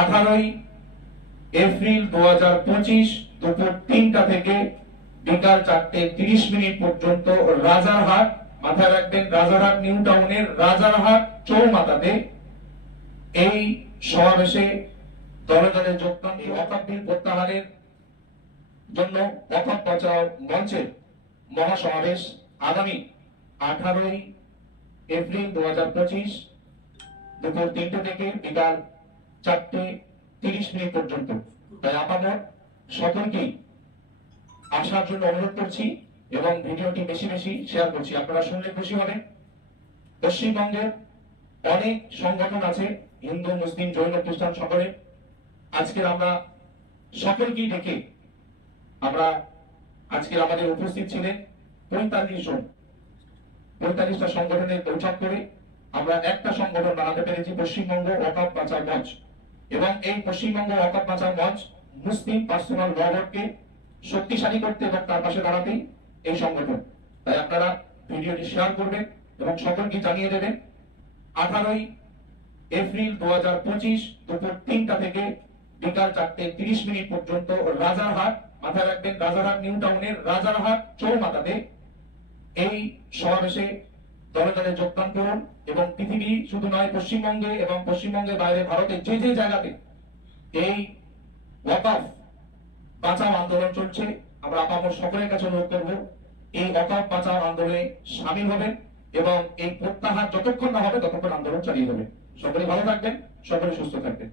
18 April 2025 দুপুর 3টা থেকে বিকাল 4:30 পর্যন্ত রাজারহাট, মাথায় রাখবেন রাজারহাট নিউ টাউনের রাজারহাট চৌমাথাতে এই সমাবেশে দলে দলে যোগদান। ওয়াকফ বিল প্রত্যাহারের জন্য ওয়াকফ বাঁচাও মঞ্চের মহাসমাবেশ আগামী 18 এপ্রিল 2025 দুপুর 3টে থেকে বিকাল 4:30 পর্যন্ত। তাই আপনাদের সকলকেই আসার জন্য অনুরোধ করছি এবং ভিডিওটি বেশি বেশি শেয়ার করছি। আপনারা শুনলে খুশি হবেন। পশ্চিমবঙ্গের অনেক সংগঠন আছে, হিন্দু, মুসলিম, জৈন, খ্রিস্টান সকলে। আজকের আমরা সকলকেই ডেকে আমরা আজকের আমাদের উপস্থিত ছিলেন 45টা সংগঠনের বৈঠক করে আমরা একটা সংগঠন বানাতে পেরেছি, পশ্চিমবঙ্গ ওয়াকফ বাঁচাও মঞ্চ। এবং এই পশ্চিমবঙ্গ ওয়াকফ বাঁচাও মঞ্চ মুসলিম পার্সোনাল ল বোর্ডকে শক্তিশালী করতে এবং তার পাশে দাঁড়াতেই এই সংগঠন। তাই আপনারা ভিডিওটি শেয়ার করবেন এবং সকলকে জানিয়ে দেবেন। 18 এপ্রিল 2025 দুপুর 3টা থেকে বিকাল 4:30 পর্যন্ত রাজারহাট, মাথায় রাখবেন রাজারহাট নিউ টাউনের রাজারহাট চৌমাথাতে এই সমাবেশে দলে দলে যোগদান করুন। এবং পৃথিবী শুধু নয়, পশ্চিমবঙ্গে এবং পশ্চিমবঙ্গের বাইরে ভারতের যে যে জায়গাতে এই ওয়াকফ বাঁচাও আন্দোলন চলছে, আমরা আপামর সকলের কাছে অনুরোধ করব এই ওয়াকফ বাঁচাও আন্দোলনে সামিল হবেন এবং এই প্রত্যাহার যতক্ষণ না হবে ততক্ষণ আন্দোলন চালিয়ে যাবেন। সকলে ভালো থাকবেন, সকলে সুস্থ থাকবেন।